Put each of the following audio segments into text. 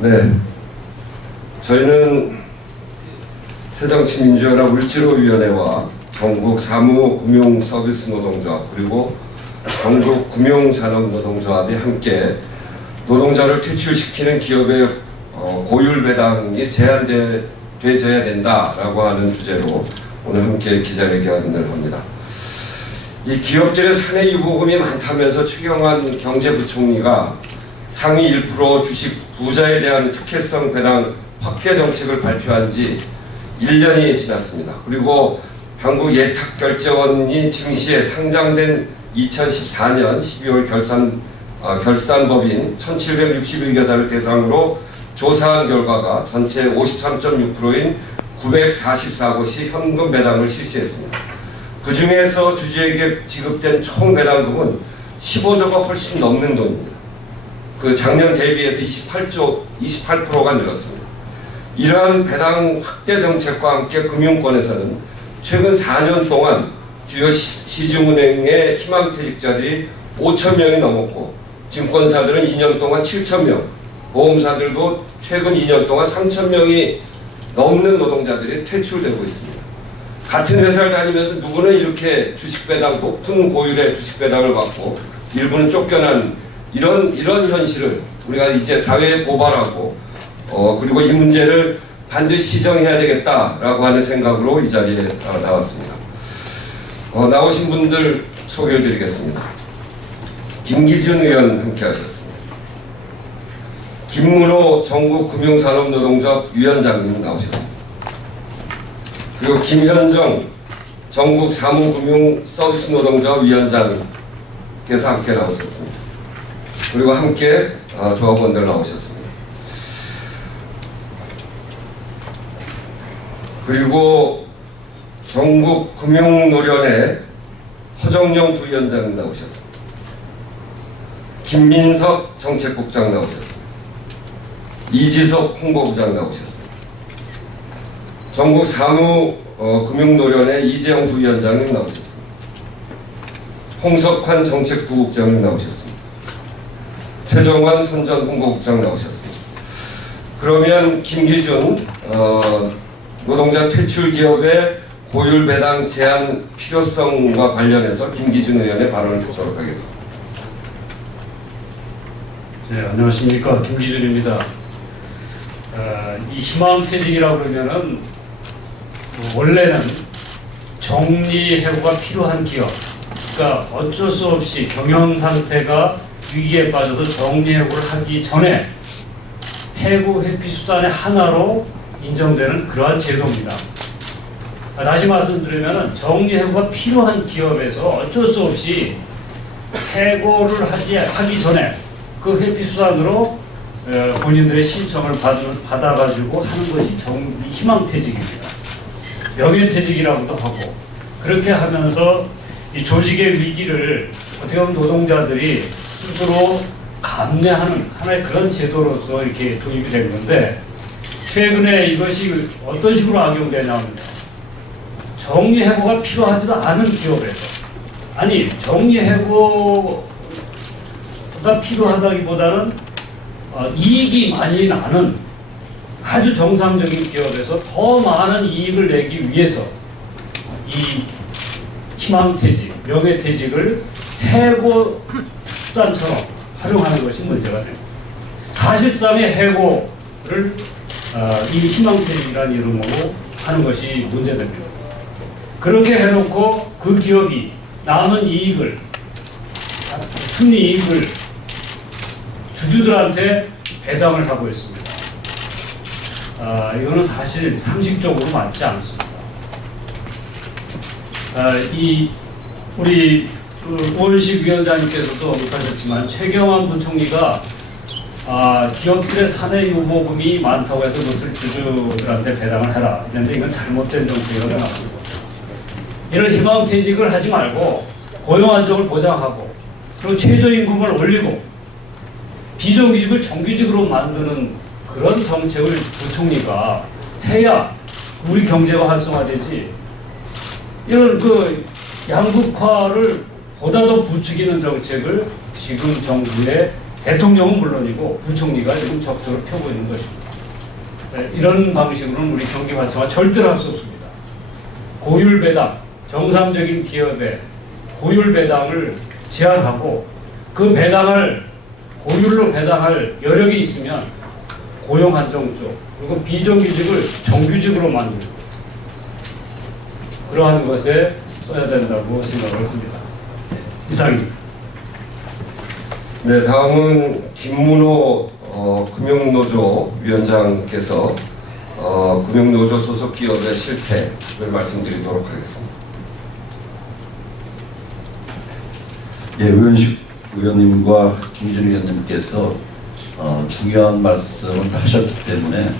네, 저희는 새정치민주연합 을지로위원회와 전국 사무금융서비스노동조합 그리고 전국 금융산업노동조합이 함께 노동자를 퇴출시키는 기업의 고율 배당이 제한되어야 된다라고 하는 주제로 오늘 함께 기자회견을 합니다. 이 기업들의 사내 유보금이 많다면서 최경환 경제부총리가 상위 1% 주식 부자에 대한 특혜성 배당 확대 정책을 발표한 지 1년이 지났습니다. 그리고 한국예탁결제원이 증시에 상장된 2014년 12월 결산법인 1761개사를 대상으로 조사한 결과가 전체 53.6%인 944곳이 현금 배당을 실시했습니다. 그 중에서 주주에게 지급된 총 배당금은 15조가 훨씬 넘는 돈입니다. 그 작년 대비해서 28%가 늘었습니다. 이러한 배당 확대 정책과 함께 금융권에서는 최근 4년 동안 주요 시중은행의 희망퇴직자들이 5,000명이 넘었고 증권사들은 2년 동안 7,000명, 보험사들도 최근 2년 동안 3,000명이 넘는 노동자들이 퇴출되고 있습니다. 같은 회사를 다니면서 누구는 이렇게 주식배당, 높은 고율의 주식배당을 받고 일부는 쫓겨난 이런 현실을 우리가 이제 사회에 고발하고 그리고 이 문제를 반드시 시정해야 되겠다라고 하는 생각으로 이 자리에 나왔습니다. 나오신 분들 소개를 드리겠습니다. 김기준 의원 함께 하셨습니다. 김문호 전국금융산업노동조합 위원장님 나오셨습니다. 그리고 김현정 전국 사무금융서비스노동조합 위원장께서 함께 나오셨습니다. 그리고 함께 조합원들 나오셨습니다. 그리고 전국금융노련의 허정영 부위원장 나오셨습니다. 김민석 정책국장 나오셨습니다. 이지석 홍보부장 나오셨습니다. 전국 사무금융노련의 이재영 부위원장님 나오셨습니다. 홍석환 정책부국장님 나오셨습니다. 최정환 선전 홍보국장 나오셨습니다. 그러면 김기준 노동자 퇴출 기업의 고율 배당 제한 필요성과 관련해서 김기준 의원의 발언을 듣도록 하겠습니다. 네, 안녕하십니까. 김기준입니다. 이 희망퇴직이라고 그러면은 원래는 정리해고가 필요한 기업, 그러니까 어쩔 수 없이 경영 상태가 위기에 빠져서 정리해고를 하기 전에 해고 회피 수단의 하나로 인정되는 그러한 제도입니다. 다시 말씀드리면 정리해고가 필요한 기업에서 어쩔 수 없이 해고를 하기 전에 그 회피 수단으로 본인들의 신청을 받아가지고 하는 것이 희망퇴직입니다. 명예퇴직이라고도 하고, 그렇게 하면서 이 조직의 위기를 어떻게 보면 노동자들이 스스로 감내하는 하나의 그런 제도로서 이렇게 도입이 된 건데, 최근에 이것이 어떤 식으로 악용되냐면 정리해고가 필요하지도 않은 기업에서, 아니 정리해고가 필요하다기보다는 이익이 많이 나는 아주 정상적인 기업에서 더 많은 이익을 내기 위해서 이 희망퇴직, 명예퇴직을 해고 수단처럼 활용하는 것이 문제가 됩니다. 사실상의 해고를 이 희망퇴직이라는 이름으로 하는 것이 문제됩니다. 그렇게 해놓고 그 기업이 남은 이익을, 순이익을 주주들한테 배당을 하고 있습니다. 이거는 사실 상식적으로 맞지 않습니다. 우리 오은식 위원장님께서도 언급하셨지만 최경환 부총리가 기업들의 사내 유보금이 많다고 해서 그것을 주주들한테 배당을 해라. 그런데 이건 잘못된 정책이라고 생각합니다. 이런 희망퇴직을 하지 말고 고용 안정을 보장하고 그리고 최저임금을 올리고 비정규직을 정규직으로 만드는 그런 정책을 부총리가 해야 우리 경제가 활성화되지, 이런 그 양극화를 보다 더 부추기는 정책을 지금 정부에 대통령은 물론이고 부총리가 지금 적극적으로 펴고 있는 것입니다. 네, 이런 방식으로는 우리 경기 활성화 절대로 할 수 없습니다. 고율 배당, 정상적인 기업의 고율 배당을 제한하고 그 배당을 고율로 배당할 여력이 있으면 고용 한정 쪽 그리고 비정규직을 정규직으로 만들고 그러한 것에 써야 된다고 생각을 합니다. 이상입니다. 네, 다음은 김문호 금융노조 위원장께서 금융노조 소속 기업의 실태를 말씀드리도록 하겠습니다. 예, 의원식 의원님과 김기준 의원님께서 중요한 말씀을 다 하셨기 때문에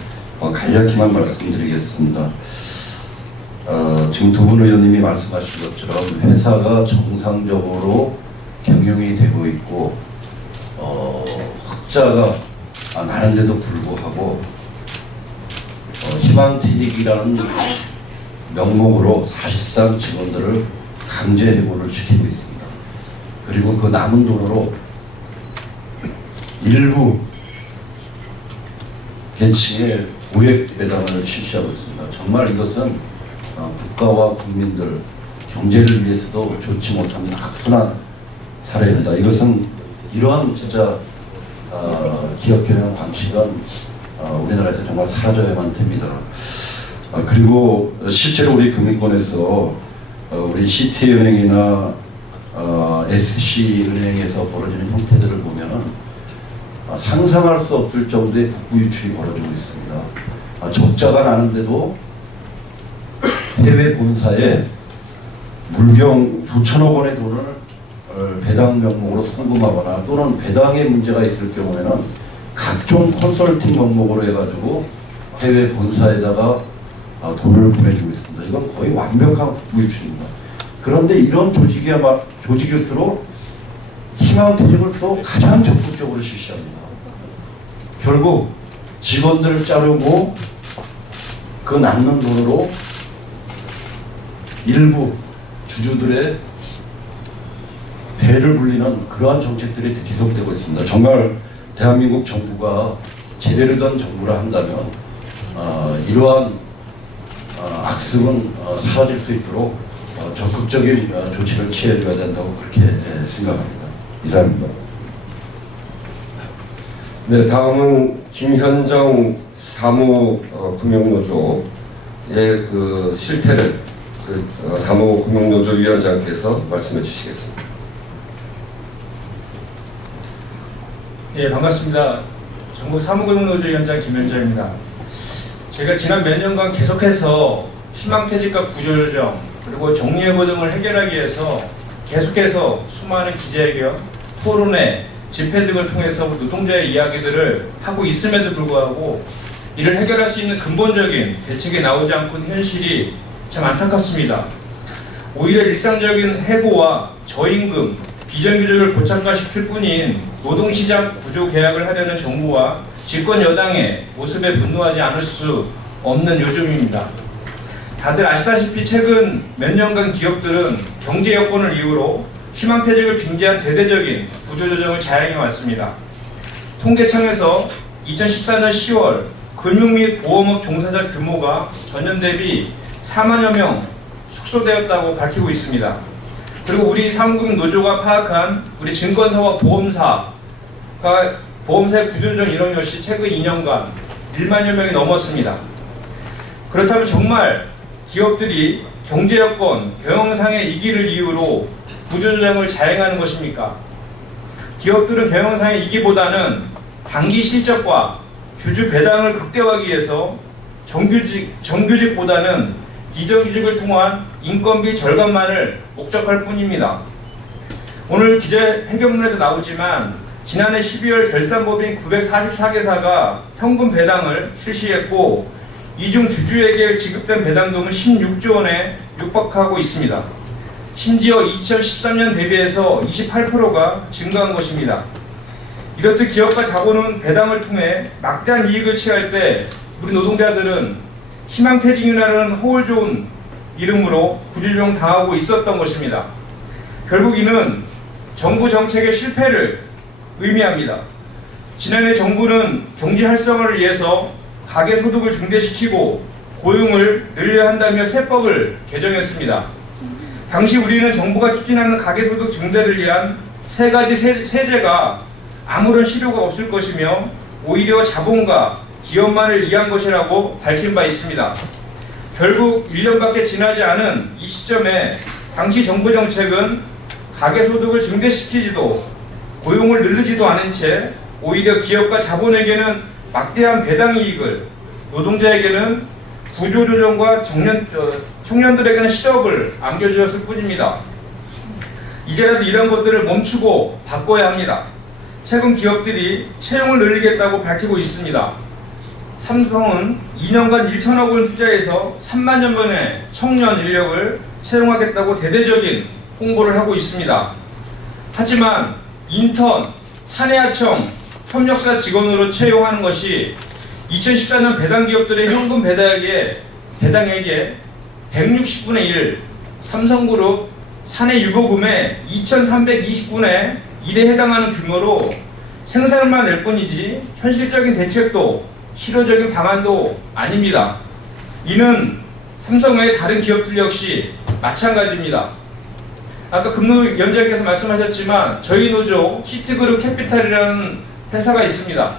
간략히만 말씀드리겠습니다. 지금 두 분 의원님이 말씀하신 것처럼 회사가 정상적으로 경영이 되고 있고 흑자가 나는데도 불구하고 희망퇴직이라는 명목으로 사실상 직원들을 강제 해고를 시키고 있습니다. 그리고 그 남은 돈으로 일부 계층의 고액 배당을 실시하고 있습니다. 정말 이것은 국가와 국민들 경제를 위해서도 좋지 못한 악순환 사례입니다. 이것은 이러한 진짜 기업 경영 방식은 우리나라에서 정말 사라져야만 됩니다. 그리고 실제로 우리 금융권에서 우리 CT은행이나 SC은행에서 벌어지는 형태들을 보면은 상상할 수 없을 정도의 국부 유출이 벌어지고 있습니다. 적자가 나는데도 해외 본사에 물경 수천억 원의 돈을 배당 명목으로 송금하거나 또는 배당에 문제가 있을 경우에는 각종 컨설팅 명목으로 해가지고 해외 본사에다가 돈을 보내주고 있습니다. 이건 거의 완벽한 국부 유출입니다. 그런데 이런 조직일수록 희망퇴직을 또 가장 적극적으로 실시합니다. 결국 직원들을 자르고 그 남는 돈으로 일부 주주들의 배를 불리는 그러한 정책들이 계속되고 있습니다. 정말 대한민국 정부가 제대로 된 정부라 한다면 이러한 악습은 사라질 수 있도록 적극적인 조치를 취해줘야 된다고 그렇게 생각합니다. 이상입니다. 네, 다음은 김현정 사무금융노조의 그 실태를 사무금융노조 위원장께서 말씀해 주시겠습니다. 예, 반갑습니다. 전국 사무금융노조 위원장 김현정입니다. 제가 지난 몇 년간 계속해서 희망퇴직과 구조조정 그리고 정리해고 등을 해결하기 위해서 계속해서 수많은 기자회견, 토론회, 집회 등을 통해서 노동자의 이야기들을 하고 있음에도 불구하고 이를 해결할 수 있는 근본적인 대책이 나오지 않고 있는 현실이 참 안타깝습니다. 오히려 일상적인 해고와 저임금, 비정규직을 고착화시킬 뿐인 노동시장 구조 개혁을 하려는 정부와 집권 여당의 모습에 분노하지 않을 수 없는 요즘입니다. 다들 아시다시피 최근 몇 년간 기업들은 경제 여건을 이유로 희망퇴직을 빙자한 대대적인 구조조정을 자행해 왔습니다. 통계청에서 2014년 10월 금융 및 보험업 종사자 규모가 전년 대비 4만여 명 축소되었다고 밝히고 있습니다. 그리고 우리 사무금융노조가 파악한 우리 증권사와 보험사의 구조조정 인원 역시 최근 2년간 1만여 명이 넘었습니다. 그렇다면 정말 기업들이 경제여건, 경영상의 이기를 이유로 구조조정을 자행하는 것입니까? 기업들은 경영상의 이기보다는 단기 실적과 주주 배당을 극대화하기 위해서 정규직보다는 비정규직을 통한 인건비 절감만을 목적할 뿐입니다. 오늘 기자회견문에도 나오지만 지난해 12월 결산법인 944개사가 현금 배당을 실시했고 이 중 주주에게 지급된 배당금은 16조 원에 육박하고 있습니다. 심지어 2013년 대비해서 28%가 증가한 것입니다. 이렇듯 기업과 자본은 배당을 통해 막대한 이익을 취할 때 우리 노동자들은 희망퇴직이라는 허울 좋은 이름으로 구조조정 당하고 있었던 것입니다. 결국 이는 정부 정책의 실패를 의미합니다. 지난해 정부는 경제 활성화를 위해서 가계소득을 증대시키고 고용을 늘려야 한다며 세법을 개정했습니다. 당시 우리는 정부가 추진하는 가계소득 증대를 위한 세 가지 세제가 아무런 실효가 없을 것이며 오히려 자본가, 기업만을 위한 것이라고 밝힌 바 있습니다. 결국 1년밖에 지나지 않은 이 시점에 당시 정부 정책은 가계소득을 증대시키지도 고용을 늘리지도 않은 채 오히려 기업과 자본에게는 막대한 배당 이익을, 노동자에게는 구조조정과 청년들에게는 실업을 안겨주었을 뿐입니다. 이제라도 이런 것들을 멈추고 바꿔야 합니다. 최근 기업들이 채용을 늘리겠다고 밝히고 있습니다. 삼성은 2년간 1천억 원 투자해서 3만 명의 청년 인력을 채용하겠다고 대대적인 홍보를 하고 있습니다. 하지만 인턴, 사내하청, 협력사 직원으로 채용하는 것이 2014년 배당 기업들의 현금 배당액의 160분의 1, 삼성그룹 사내 유보금의 2,320분의 1에 해당하는 규모로 생산만 낼 뿐이지 현실적인 대책도 실효적인 방안도 아닙니다. 이는 삼성 외의 다른 기업들 역시 마찬가지입니다. 아까 금융위원장께서 말씀하셨지만 저희 노조 시트그룹 캐피탈이라는 회사가 있습니다.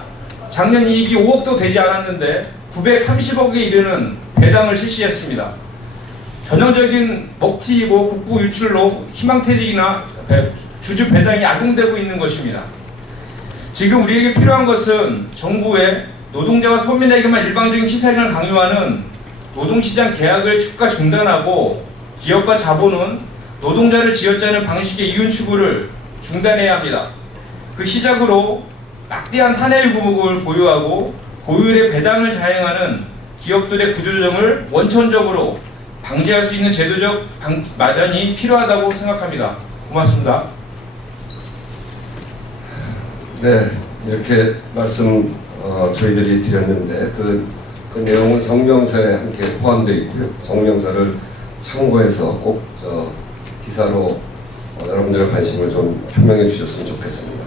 작년 이익이 5억도 되지 않았는데 930억에 이르는 배당을 실시했습니다. 전형적인 먹튀이고 국부 유출로 희망퇴직이나 주주 배당이 악용되고 있는 것입니다. 지금 우리에게 필요한 것은 정부의 노동자와 서민에게만 일방적인 시세를 강요하는 노동시장 계약을 주가 중단하고 기업과 자본은 노동자를 쥐어짜는 방식의 이윤 추구를 중단해야 합니다. 그 시작으로 막대한 사내유보금을 보유하고 고율의 배당을 자행하는 기업들의 구조조정을 원천적으로 방지할 수 있는 제도적 마련이 필요하다고 생각합니다. 고맙습니다. 네, 이렇게 말씀 저희들이 드렸는데 그 내용은 성명서에 함께 포함되어 있고요. 성명서를 참고해서 꼭 기사로 여러분들의 관심을 좀 표명해 주셨으면 좋겠습니다.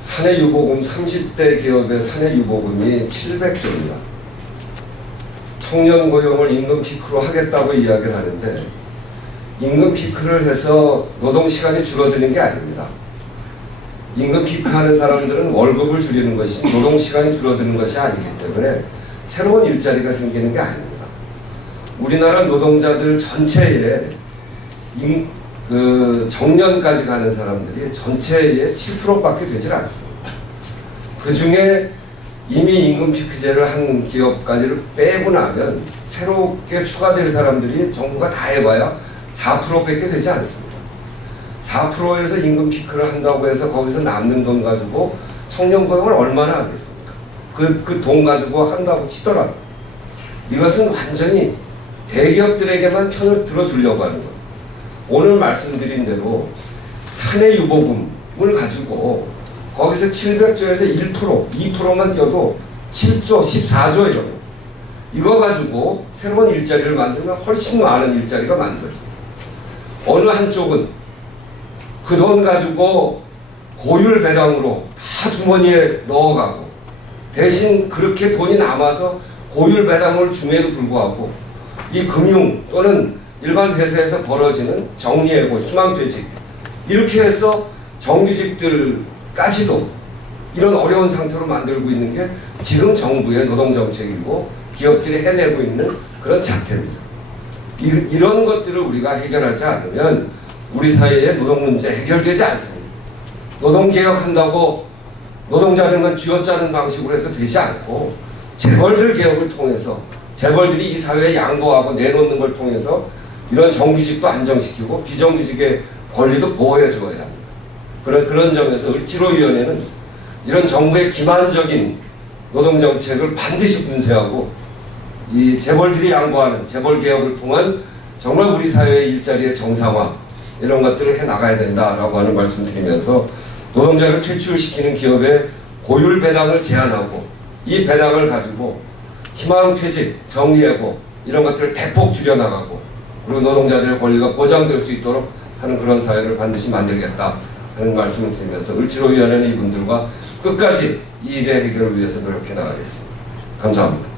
사내유보금 30대 기업의 사내유보금이 700조입니다. 청년 고용을 임금 피크로 하겠다고 이야기를 하는데 임금 피크를 해서 노동 시간이 줄어드는 게 아닙니다. 임금 피크하는 사람들은 월급을 줄이는 것이 노동 시간이 줄어드는 것이 아니기 때문에 새로운 일자리가 생기는 게 아닙니다. 우리나라 노동자들 전체에 정년까지 가는 사람들이 전체의 7%밖에 되질 않습니다. 그 중에 이미 임금 피크제를 한 기업까지를 빼고 나면 새롭게 추가될 사람들이 정부가 다 해봐야 4%밖에 되지 않습니다. 4%에서 임금 피크를 한다고 해서 거기서 남는 돈 가지고 청년 고용을 얼마나 하겠습니까? 그 돈 가지고 한다고 치더라도 이것은 완전히 대기업들에게만 편을 들어주려고 하는 거예요. 오늘 말씀드린 대로 사내유보금을 가지고 거기서 700조에서 1%, 2%만 떼도 7조, 14조 이런 거. 이거 가지고 새로운 일자리를 만들면 훨씬 많은 일자리가 만들어져요. 어느 한쪽은 그 돈 가지고 고율 배당으로 다 주머니에 넣어가고 대신 그렇게 돈이 남아서 고율 배당을 줌에도 불구하고 이 금융 또는 일반 회사에서 벌어지는 정리해고 희망퇴직 이렇게 해서 정규직들까지도 이런 어려운 상태로 만들고 있는 게 지금 정부의 노동정책이고 기업들이 해내고 있는 그런 작태입니다. 이런 것들을 우리가 해결하지 않으면 우리 사회의 노동 문제 해결되지 않습니다. 노동개혁한다고 노동자들만 쥐어짜는 방식으로 해서 되지 않고 재벌들 개혁을 통해서 재벌들이 이 사회에 양보하고 내놓는 걸 통해서 이런 정규직도 안정시키고 비정규직의 권리도 보호해 줘야 합니다. 그런 점에서 을지로위원회는 이런 정부의 기만적인 노동정책을 반드시 분쇄하고 이 재벌들이 양보하는 재벌개혁을 통한 정말 우리 사회의 일자리의 정상화 이런 것들을 해나가야 된다라고 하는 말씀드리면서 노동자를 퇴출시키는 기업의 고율 배당을 제한하고 이 배당을 가지고 희망퇴직, 정리해고 이런 것들을 대폭 줄여나가고 그리고 노동자들의 권리가 보장될 수 있도록 하는 그런 사회를 반드시 만들겠다 하는 말씀을 드리면서 을지로위원회는 이분들과 끝까지 이 일의 해결을 위해서 노력해 나가겠습니다. 감사합니다.